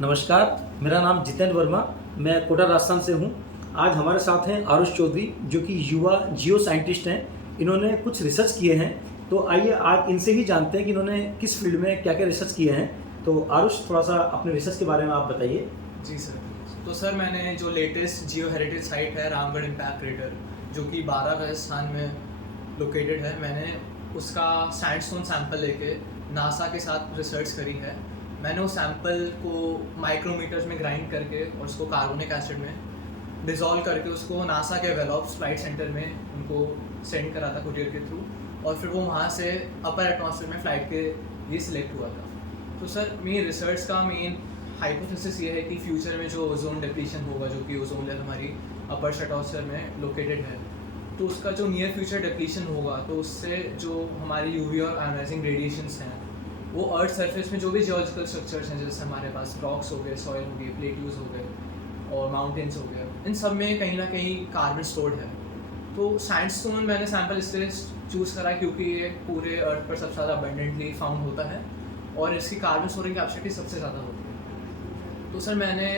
नमस्कार, मेरा नाम जितेंद्र वर्मा, मैं कोटा राजस्थान से हूँ। आज हमारे साथ हैं आरुष चौधरी, जो कि युवा जियो साइंटिस्ट हैं। इन्होंने कुछ रिसर्च किए हैं, तो आइए आज इनसे ही जानते हैं कि इन्होंने किस फील्ड में क्या क्या रिसर्च किए हैं। तो आरुष, थोड़ा सा अपने रिसर्च के बारे में आप बताइए। जी सर। तो सर मैंने जो लेटेस्ट जियो हेरिटेज साइट है रामगढ़ इम्पैक्ट क्रेटर, जो कि बारा राजस्थान में लोकेटेड है, मैंने उसका सैंडस्टोन सैंपल लेके नासा के साथ रिसर्च करी है। मैंने उस सैंपल को माइक्रोमीटर्स में ग्राइंड करके और उसको कार्बोनिक एसिड में डिज़ोल्व करके उसको नासा के वेलॉप्स फ्लाइट सेंटर में उनको सेंड करा था कुरियर के थ्रू, और फिर वो वहाँ से अपर एटमॉस्फेयर में फ़्लाइट के लिए सिलेक्ट हुआ था। तो सर मेरी रिसर्च का मेन हाइपोथेसिस ये है कि फ्यूचर में जो ओजोन डिप्लीशन होगा, जो कि ओजोन लेयर हमारी अपर स्ट्रेटोस्फीयर में लोकेटेड है, तो उसका जो नियर फ्यूचर डिप्लीशन होगा, तो उससे जो हमारी यूवी और आयोनाइजिंग रेडिएशंस हैं, वो अर्थ सरफेस में जो भी जियोलॉजिकल स्ट्रक्चर्स हैं, जैसे हमारे पास रॉक्स हो गए, सॉइल हो गई, प्लेट्यूज हो गए और माउंटेन्स हो गए, इन सब में कहीं ना कहीं कार्बन स्टोर्ड है। तो सैंडस्टोन मैंने सैंपल इसलिए चूज़ करा क्योंकि ये पूरे अर्थ पर सबसे ज़्यादा अबंडेंटली फाउंड होता है और इसकी कार्बन स्टोरिंग कैपेसिटी सबसे ज़्यादा होती है। तो सर मैंने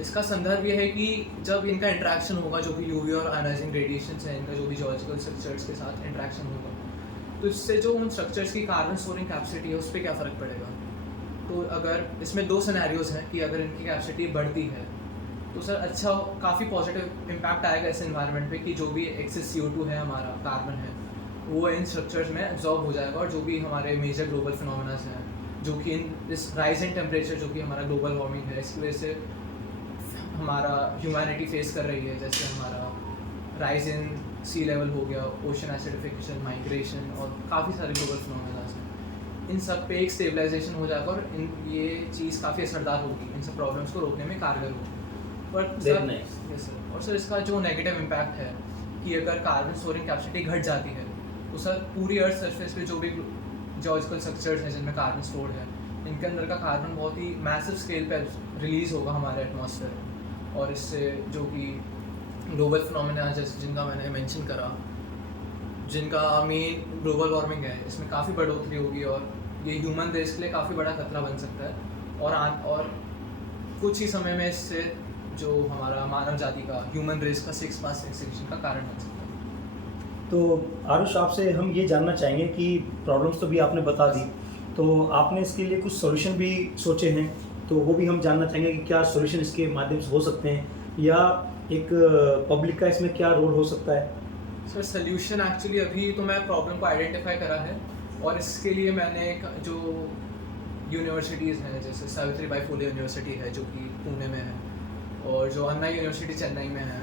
इसका संदर्भ ये है कि जब इनका इंटरेक्शन होगा, जो कि यूवी और आयोनाइजिंग रेडिएशन है, इनका जो भी जियोलॉजिकल स्ट्रक्चर्स के साथ इंटरेक्शन होगा, तो इससे जो उन स्ट्रक्चर्स की कार्बन स्टोरिंग कैपेसिटी है, उस पर क्या फ़र्क पड़ेगा। तो अगर इसमें दो सिनेरियोज़ हैं कि अगर इनकी कैपेसिटी बढ़ती है तो सर अच्छा काफ़ी पॉजिटिव इम्पैक्ट आएगा इस एनवायरनमेंट पे कि जो भी एक्सेस CO2 है, हमारा कार्बन है, वो इन स्ट्रक्चर्स में एब्जॉर्ब हो जाएगा, और जो भी हमारे मेजर ग्लोबल फिनोमेनास हैं, जो कि इस राइज इन टेम्परेचर, जो कि हमारा ग्लोबल वार्मिंग है, इसकी वजह से हमारा ह्यूमैनिटी फेस कर रही है, जैसे हमारा राइज इन सी लेवल हो गया, ओशन एसिडिफिकेशन, माइग्रेशन और काफ़ी सारे ग्लोबल फिनोमेनास हैं, इन सब पे एक स्टेबलाइजेशन हो जाएगा और ये चीज़ काफ़ी असरदार होगी, इन सब प्रॉब्लम्स को रोकने में कारगर होगी। पर सर यस सर, और सर इसका जो नेगेटिव इम्पैक्ट है कि अगर कार्बन स्टोरिंग कैपेसिटी घट जाती है, तो सर पूरी अर्थ सरफेस पे जो भी जियोलॉजिकल स्ट्रक्चर्स हैं जिनमें कार्बन स्टोर्ड है, इनके अंदर का कार्बन बहुत ही मैसिव स्केल पे रिलीज़ होगा हमारे एटमॉस्फेयर में, और इससे जो कि ग्लोबल फिनोमेना जैसे जिनका मैंने मेंशन करा, जिनका मेन ग्लोबल वार्मिंग है, इसमें काफ़ी बढ़ोतरी होगी और ये ह्यूमन रेस के लिए काफ़ी बड़ा खतरा बन सकता है, और कुछ ही समय में इससे जो हमारा मानव जाति का ह्यूमन रेस का 6 मास एक्सटिंक्शन का कारण बन सकता है। तो आरुष, आपसे हम ये जानना चाहेंगे कि प्रॉब्लम्स तो भी आपने बता दी, तो आपने इसके लिए कुछ सॉल्यूशन भी सोचे हैं, तो वो भी हम जानना चाहेंगे कि क्या सॉल्यूशन इसके माध्यम से हो सकते हैं, या एक पब्लिक का इसमें क्या रोल हो सकता है। सर सोल्यूशन एक्चुअली अभी तो मैं प्रॉब्लम को आइडेंटिफाई करा है, और इसके लिए मैंने जो यूनिवर्सिटीज़ हैं, जैसे सावित्रीबाई फुले यूनिवर्सिटी है जो कि पुणे में है, और जो अन्ना यूनिवर्सिटी चेन्नई में है,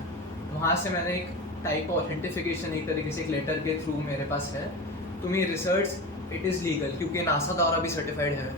वहाँ से मैंने एक टाइप ऑफ ऑथेंटिफिकेशन, एक तरीके से एक लेटर के थ्रू मेरे पास है। तो मेरी रिसर्च इट इज़ लीगल, क्योंकि नासा द्वारा भी सर्टिफाइड है,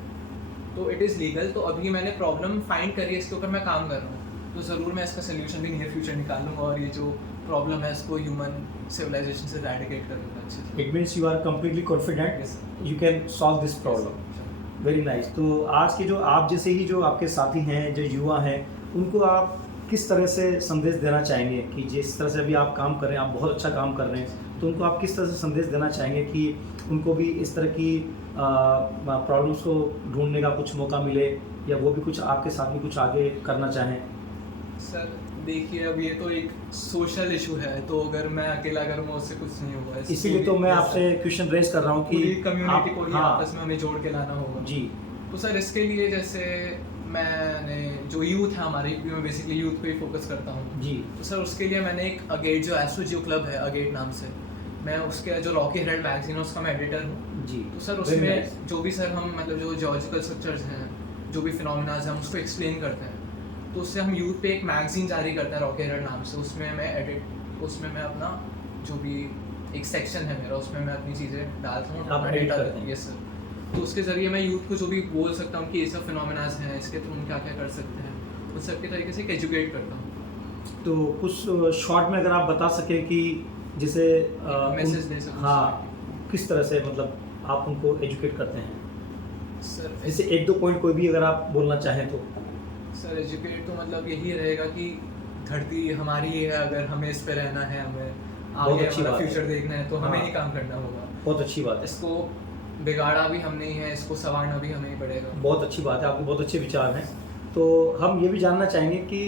तो इट इज़ लीगल। तो अभी मैंने प्रॉब्लम फाइंड करी है, इसके ऊपर मैं काम कर रहा हूँ, तो ज़रूर मैं इसका सोल्यूशन भी नियर फ्यूचर निकालूंगा और ये जो प्रॉब्लम है इसको ह्यूमन सिविलाइजेशन से रैडिकेट करूँगा अच्छे से। It means you are completely confident you can solve this problem. Very nice. तो आज के जो आप जैसे ही जो आपके साथी हैं, जो युवा हैं, उनको आप किस तरह से संदेश देना चाहेंगे कि जिस तरह से अभी आप काम कर रहे हैं, आप बहुत अच्छा काम कर रहे हैं, तो उनको आप किस तरह से संदेश देना चाहेंगे कि उनको भी इस तरह की प्रॉब्लम्स को ढूंढने का कुछ मौका मिले, या वो भी कुछ आपके साथ में कुछ आगे करना चाहें। सर देखिए, अब ये तो एक सोशल इशू है, तो अगर मैं अकेला करूँगा उससे कुछ नहीं होगा, इसीलिए तो मैं आपसे क्वेश्चन रेज कर रहा हूँ कि कम्युनिटी को ही आपस में हमें जोड़ के लाना होगा जी। तो सर इसके लिए जैसे मैंने जो यूथ है हमारे यूपी में, बेसिकली यूथ पे ही फोकस करता हूँ जी। तो सर उसके लिए मैंने एक अगेट, जो एस्ट्रो जियो क्लब है अगेट नाम से, मैं उसके जो रॉकी हेरल्ड मैगजीन है उसका मैं एडिटर हूँ जी। तो सर उसमें जो भी सर हम मतलब जो जियोलॉजिकल स्ट्रक्चर्स हैं, जो भी फिनोमेनाज हैं, हम उसको एक्सप्लेन करते हैं। तो उससे हम यूथ पे एक मैगजीन जारी करते हैं रॉकी हेरल्ड नाम से, उसमें मैं अपना जो भी एक सेक्शन है मेरा, उसमें मैं अपनी चीज़ें डालता हूँ, अपना डेटा देता हूँ। Yes sir. तो उसके ज़रिए मैं यूथ को जो भी बोल सकता हूँ कि ये सब फिनोमेनाज हैं, इसके थ्रू हम क्या क्या कर सकते हैं, उन सब के तरीके से एजुकेट करता हूँ। तो कुछ शॉर्ट में अगर आप बता सकें कि जिसे मैसेज दे सकूँ। हाँ, किस तरह से मतलब आप उनको एजुकेट करते हैं सर जैसे 1-2 पॉइंट कोई भी अगर आप बोलना चाहें तो। सर एजुकेट तो मतलब यही रहेगा कि धरती हमारी ही है, अगर हमें इस पे रहना है, हमें आगे हमारा फ्यूचर देखना है, तो हमें ही काम करना होगा। बहुत अच्छी बात है। इसको बिगाड़ा भी हमने ही है, इसको संवारना भी हमें ही पड़ेगा। बहुत अच्छी बात है, आपके बहुत अच्छे विचार हैं। तो हम ये भी जानना चाहेंगे कि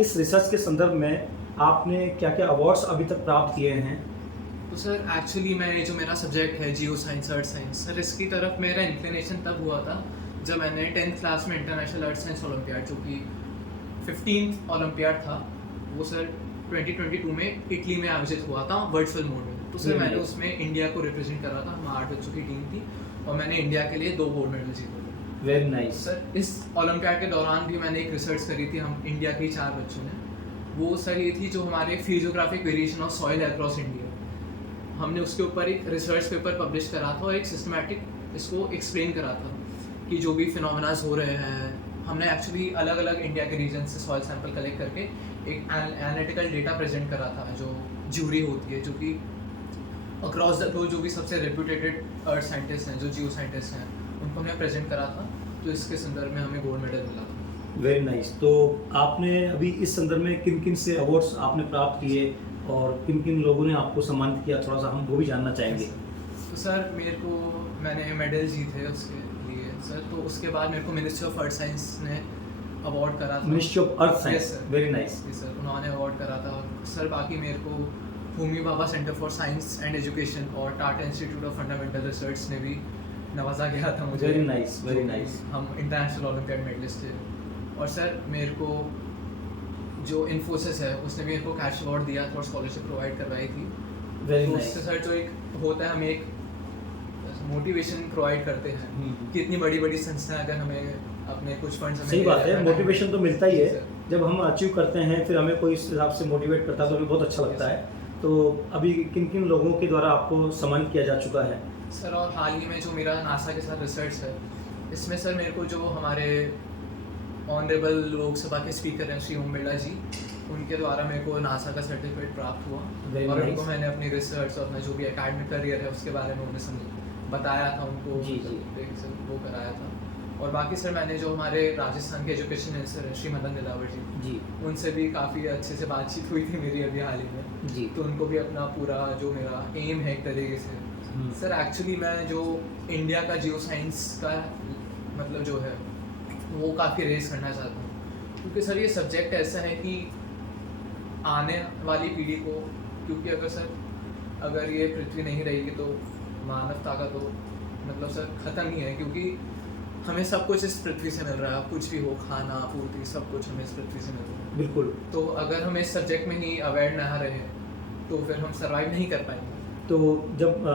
इस रिसर्च के संदर्भ में आपने क्या क्या अवार्ड्स अभी तक प्राप्त किए हैं। तो सर एक्चुअली मैं जो मेरा सब्जेक्ट है geo science earth science, sir इसकी तरफ मेरा इंक्लिनेशन तब हुआ था जब मैंने 10th क्लास में इंटरनेशनल अर्थ साइंस ओलंपियाड, जो कि 15th ओलंपियाड था, वो सर 2022 में इटली में आयोजित हुआ था वर्चुअल मोड में। तो सर मैंने उसमें इंडिया को रिप्रेजेंट करा था, हम 8 बच्चों की टीम थी और मैंने इंडिया के लिए 2 गोल्ड मेडल जीते थे। Very nice. सर इस ओलंपियाड के दौरान भी मैंने एक रिसर्च करी थी, हम इंडिया के ही 4 बच्चों ने। वो सर ये थी जो हमारे physiographic variation of soil across India, हमने उसके ऊपर एक रिसर्च पेपर पब्लिश करा था और एक सिस्टमैटिक इसको एक्सप्लेन करा था कि जो भी फिनोमेनाज हो रहे हैं, हमने एक्चुअली अलग अलग इंडिया के रीजन से सॉइल सैंपल कलेक्ट करके एक एनालिटिकल डेटा प्रेजेंट करा था, जो ज्यूरी होती है, जो कि अक्रॉस द ग्लोब जो भी सबसे रेप्यूटेटेड अर्थ साइंटिस्ट हैं, जो जियो साइंटिस्ट हैं, उनको हमने प्रेजेंट करा था। तो इसके संदर्भ में हमें गोल्ड मेडल मिला था। Very nice. तो आपने अभी इस संदर्भ में किन किन से अवार्ड्स आपने प्राप्त किए और किन किन लोगों ने आपको सम्मानित किया, थोड़ा सा हम वो भी जानना चाहेंगे। तो सर मैंने मेडल जीते उसके लिए सर। तो उसके बाद मेरे को मिनिस्ट्री ऑफ अर्थ साइंस ने अवार्ड करा था। Ministry of earth science, very nice. Sir उन्होंने अवार्ड करा था। सर बाकी मेरे को Homi Bhabha centre for science and education और Tata institute of fundamental research ने भी नवाजा गया था मुझे। Very nice, very nice. हम इंटरनेशनल ओलंपियाड मेडलिस्ट थे। और सर मेरे को जो इन्फोसिस है उसने भी मेरे को कैश अवार्ड दिया था और स्कॉलरशिप प्रोवाइड करवाई थी। वेरी तो नाइस। उससे सर जो एक होता है, हम एक मोटिवेशन प्रोवाइड करते हैं कि इतनी बड़ी बड़ी संस्थाएं अगर हमें अपने कुछ फंड्स हमें सही बात है, मोटिवेशन तो मिलता ही है। सर। जब हम अचीव करते हैं फिर हमें कोई इस हिसाब से मोटिवेट करता है तो हमें बहुत अच्छा लगता है। तो अभी किन किन लोगों के द्वारा आपको सम्मानित किया जा चुका है। सर और हाल ही में जो मेरा नासा के साथ रिसर्च है, इसमें सर मेरे को जो हमारे ऑनरेबल लोकसभा के स्पीकर हैं श्री ओम बिरला जी, उनके द्वारा मेरे को नासा का सर्टिफिकेट प्राप्त हुआ। Very और nice. उनको मैंने अपनी रिसर्च और अपना जो भी एकेडमिक करियर है उसके बारे में उन्हें बताया था, उनको जी, जी। वो कराया था। और बाकी सर मैंने जो हमारे राजस्थान के एजुकेशन मिनिस्टर हैं श्री मदन दिलावर जी, उनसे भी काफ़ी अच्छे से बातचीत हुई थी मेरी अभी हाल ही में जी। तो उनको भी अपना पूरा जो मेरा एम है एक तरीके से, सर एक्चुअली मैं जो इंडिया का जियो साइंस का मतलब जो है वो काफ़ी रेस करना चाहता हूँ, क्योंकि सर ये सब्जेक्ट ऐसा है कि आने वाली पीढ़ी को, क्योंकि अगर ये पृथ्वी नहीं रहेगी तो मानवता का तो मतलब सर ख़त्म ही है, क्योंकि हमें सब कुछ इस पृथ्वी से मिल रहा है, कुछ भी हो, खाना पूर्ति सब कुछ हमें इस पृथ्वी से मिल रहा है। बिल्कुल। तो अगर हम इस सब्जेक्ट में ही अवेयर ना रहे तो फिर हम सर्वाइव नहीं कर पाएंगे। तो जब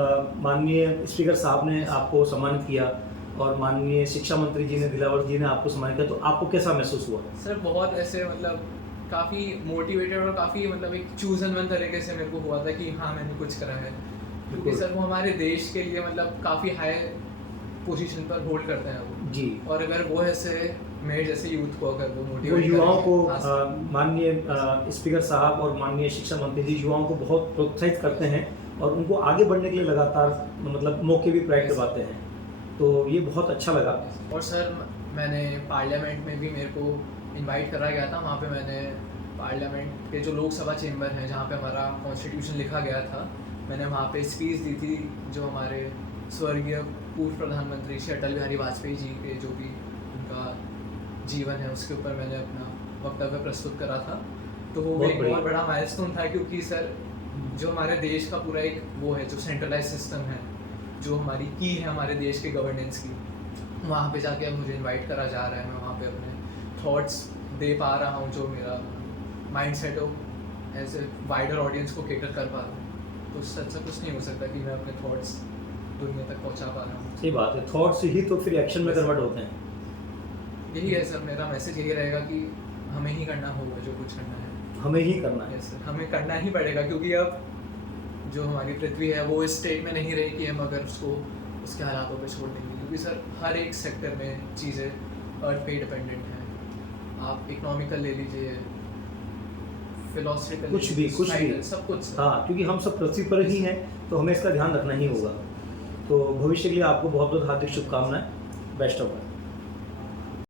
माननीय स्पीकर साहब ने आपको सम्मानित किया और माननीय शिक्षा मंत्री जी ने दिलावर जी ने आपको सम्मानित किया, तो आपको कैसा महसूस हुआ। सर बहुत ऐसे मतलब काफ़ी मोटिवेटेड और काफ़ी मतलब एक चूज एंड वन तरीके से मेरे को हुआ था कि हाँ मैंने कुछ करा है, क्योंकि सर वो हमारे देश के लिए मतलब काफ़ी हाई पोजीशन पर होल्ड करते हैं वो जी। और अगर वो ऐसे मेरे जैसे यूथ को अगर वो वो मोटिवेट युवाओं को माननीय स्पीकर साहब और माननीय शिक्षा मंत्री जी युवाओं को बहुत प्रोत्साहित करते हैं और उनको आगे बढ़ने के लिए लगातार मतलब मौके भी प्रोवाइड करवाते हैं, तो ये बहुत अच्छा लगा। और सर मैंने पार्लियामेंट में भी मेरे को इनवाइट करा गया था, वहाँ पे मैंने पार्लियामेंट के जो लोकसभा चेंबर हैं जहाँ पे हमारा कॉन्स्टिट्यूशन लिखा गया था, मैंने वहाँ पे स्पीच दी थी जो हमारे स्वर्गीय पूर्व प्रधानमंत्री श्री अटल बिहारी वाजपेयी जी के जो भी उनका जीवन है उसके ऊपर मैंने अपना वक्तव्य प्रस्तुत करा था। तो वो एक बहुत बड़ा माइलस्टोन था, क्योंकि सर जो हमारे देश का पूरा एक वो है जो सेंट्रलाइज सिस्टम है, जो हमारी की है हमारे देश के गवर्नेंस की, वहाँ पे जाके अब मुझे इनवाइट करा जा रहा है, मैं वहाँ पे अपने थॉट्स दे पा रहा हूँ, जो मेरा माइंड सेट हो एज ए वाइडर ऑडियंस को केटर कर पा रहा हूँ। तो उससे अच्छा कुछ नहीं हो सकता कि मैं अपने थॉट्स दुनिया तक पहुँचा पा रहा हूँ। सही बात है, थॉट्स ही तो फिर एक्शन में कन्वर्ट होते हैं। यही है सर, मेरा मैसेज यही रहेगा कि हमें ही करना होगा जो कुछ करना है, हमें ही करना है। सर हमें करना ही पड़ेगा, क्योंकि अब जो हमारी पृथ्वी है वो इस स्टेट में नहीं रहेगी हम अगर उसको उसके हालातों पे छोड़ देंगे, क्योंकि सर हर एक सेक्टर में चीज़ें अर्थ पे डिपेंडेंट हैं। आप इकोनॉमिकल ले लीजिए, फिलोसफिकल, कुछ भी सब कुछ। हाँ, क्योंकि हम सब पृथ्वी पर ही हैं तो हमें इसका ध्यान रखना ही होगा। तो भविष्य के लिए आपको बहुत बहुत हार्दिक शुभकामनाएं, बेस्ट ऑफ लक।